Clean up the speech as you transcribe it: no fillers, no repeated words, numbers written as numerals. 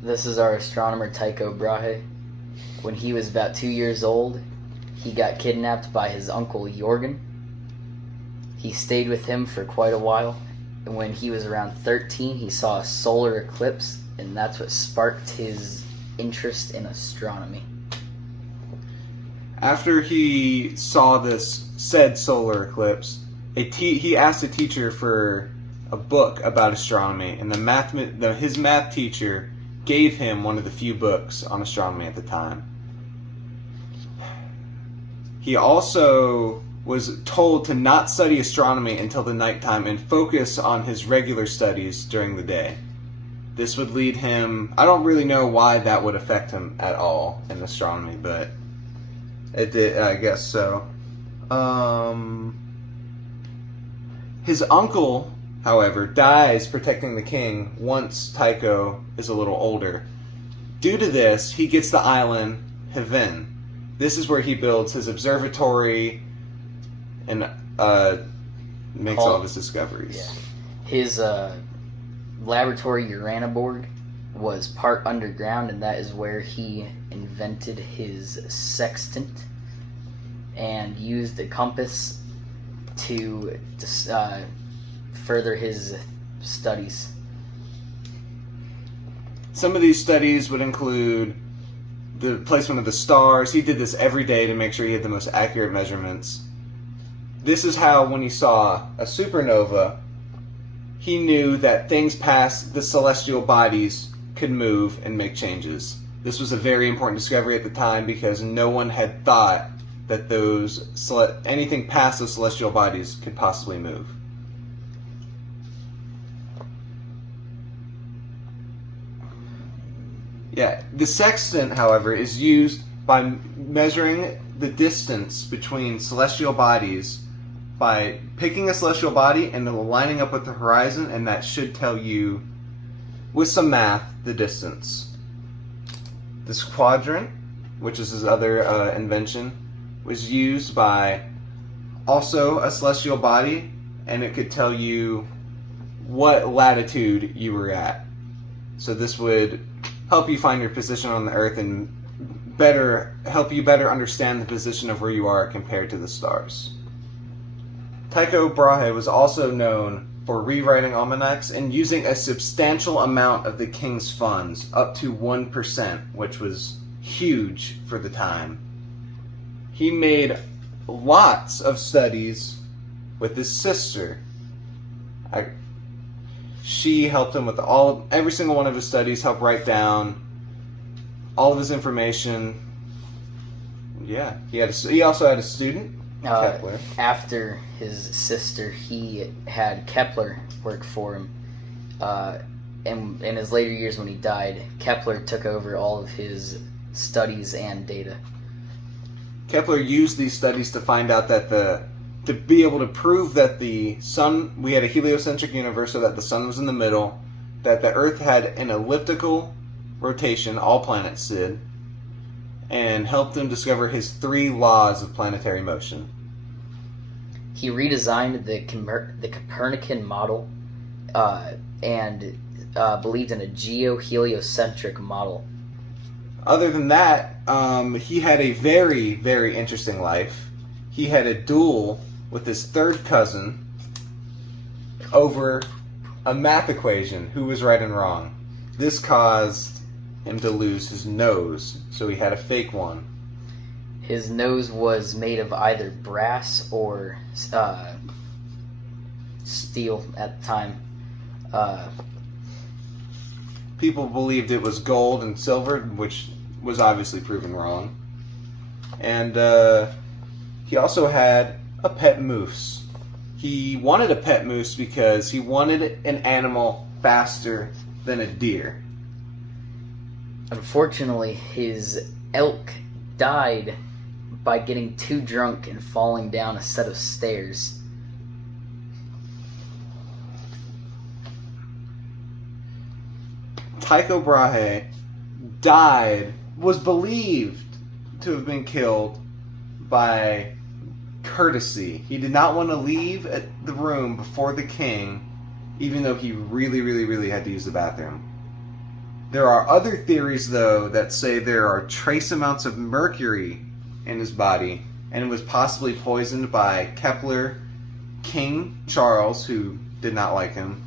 This is our astronomer Tycho Brahe. When he was about 2 years old, he got kidnapped by his uncle Jorgen. He stayed with him for quite a while, and when he was around 13, he saw a solar eclipse, and that's what sparked his interest in astronomy. After he saw this said solar eclipse, he asked a teacher for a book about astronomy, and his math teacher gave him one of the few books on astronomy at the time. He also was told to not study astronomy until the nighttime and focus on his regular studies during the day. This would lead him... I don't really know why that would affect him at all in astronomy, but it did, I guess so. His uncle, however, dies protecting the king once Tycho is a little older. Due to this, he gets the island Hven. This is where he builds his observatory and makes all of his discoveries. Yeah. His laboratory Uraniborg was part underground, and that is where he invented his sextant and used a compass to further his studies. Some of these studies would include the placement of the stars. He did this every day to make sure he had the most accurate measurements. This is how, when he saw a supernova, he knew that things past the celestial bodies could move and make changes. This was a very important discovery at the time because no one had thought that anything past those celestial bodies could possibly move. Yeah, the sextant, however, is used by measuring the distance between celestial bodies by picking a celestial body and lining up with the horizon, and that should tell you, with some math, the distance. This quadrant, which is his other invention, was used by also a celestial body, and it could tell you what latitude you were at. So this would help you find your position on the Earth and help you better understand the position of where you are compared to the stars. Tycho Brahe was also known for rewriting almanacs and using a substantial amount of the king's funds, up to 1%, which was huge for the time. He made lots of studies with his sister. She helped him with every single one of his studies, helped write down all of his information. Yeah, he also had a student, Kepler. After his sister, he had Kepler work for him. And in his later years when he died, Kepler took over all of his studies and data. Kepler used these studies to find out that to be able to prove that the sun, we had a heliocentric universe, so that the sun was in the middle, that the Earth had an elliptical rotation, all planets did, and helped him discover his 3 laws of planetary motion. He redesigned the Copernican model and believed in a geo-heliocentric model. Other than that, he had a very, very interesting life. He had a duel with his third cousin over a math equation, who was right and wrong. This caused him to lose his nose, so he had a fake one. His nose was made of either brass or steel at the time. People believed it was gold and silver, which was obviously proven wrong. And he also had a pet moose. He wanted a pet moose because he wanted an animal faster than a deer. Unfortunately, his elk died by getting too drunk and falling down a set of stairs. Tycho Brahe was believed to have been killed by courtesy. He did not want to leave the room before the king, even though he really, really, really had to use the bathroom. There are other theories, though, that say there are trace amounts of mercury in his body, and it was possibly poisoned by Kepler, King Charles, who did not like him,